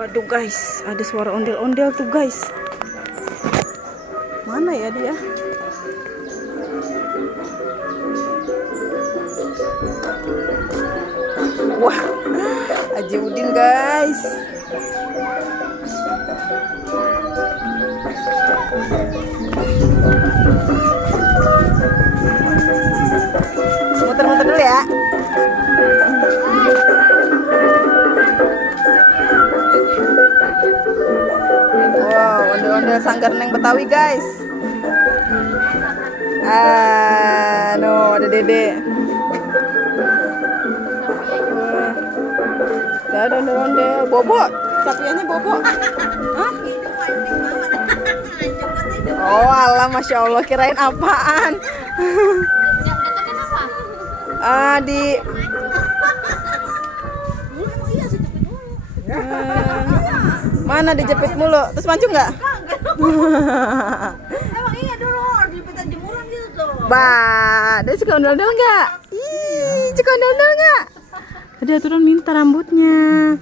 Waduh guys, ada suara ondel-ondel tuh guys. Mana ya dia? Wah, Haji Udin guys. Muter-muter dulu ya. Wow, ondel-ondel Sanggar Neng Betawi guys. No, ada Dede. Ada ondel-ondel. Bobo, sapiannya Bobo. Hah? Oh alah, Masya Allah, kirain apaan. Di mana dijepit mulu? Terus maju nggak? Emang iya dulu dijepitan jemuran gitu. Bah, dia suka ondel-ondel nggak? Ih, suka ondel-ondel nggak? Tadi aturan minta rambutnya.